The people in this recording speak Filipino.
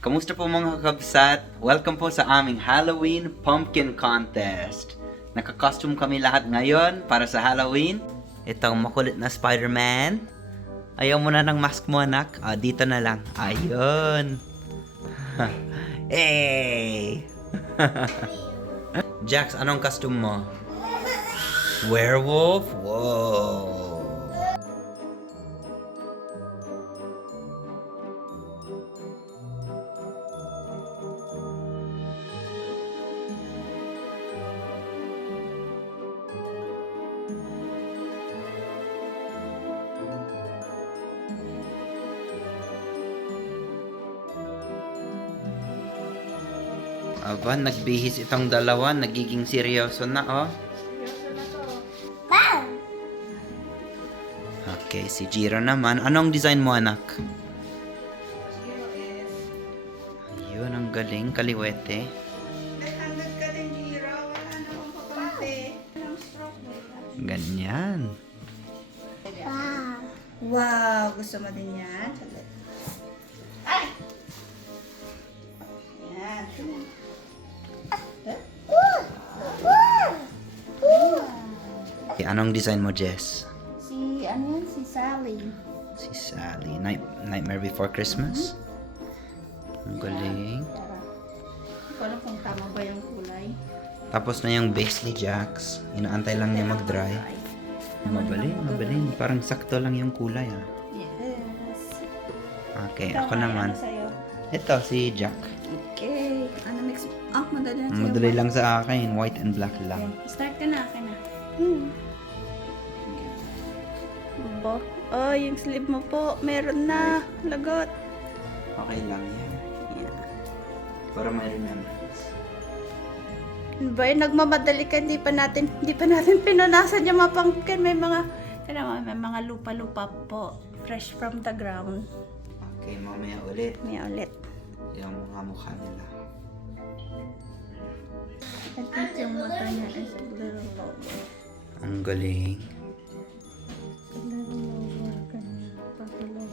Kamusta po mga kabsat? Welcome po sa aming Halloween Pumpkin Contest. Naka-costume kami lahat ngayon para sa Halloween. Itong makulit na Spider-Man. Ayaw mo na ng mask mo, anak? Dito na lang. Ayun. Hey! Jax, anong costume mo? Werewolf? Whoa! Aba, nagbihis itong dalawa. Nagiging seryoso na, oh. Okay, si Jiro naman. Anong design mo, anak? Ayun, ang galing. Kaliwete. 900 ka din, Jiro. Wala namang pakunti. Anong stroke mo? Ganyan. Wow! Gusto mo din yan? Ay! Yan. Okay, anong design mo, Jess? Si Sally. Si Sally. Nightmare Before Christmas? Ang galing. Hindi ko alam kung tama ba yung kulay. Tapos na yung base ni Jax. Inaantay lang niya mag-dry. Mabalin. Parang sakto lang yung kulay, ah. Yes. Okay, Ito, ako may naman. ano sa'yo? Ito, si Jack. Okay. Ano next? Madali na sa'yo. Madali lang sa akin. White and black lang. Okay. Start ka na. Oh, yung sleeve mo po. Meron na. Lagot. Okay lang yan. Yeah. Para may remembrance. Ano ba yun? Nagmamadali ka. Hindi pa natin pinunasan yung mga pumpkin. May mga lupa-lupa po. Fresh from the ground. Okay, mamaya ulit. May ulit. Yung mga mukha nila. I think yung mata niya is a little lower. Ang galing. A little lower. Ganyan. Pag lower.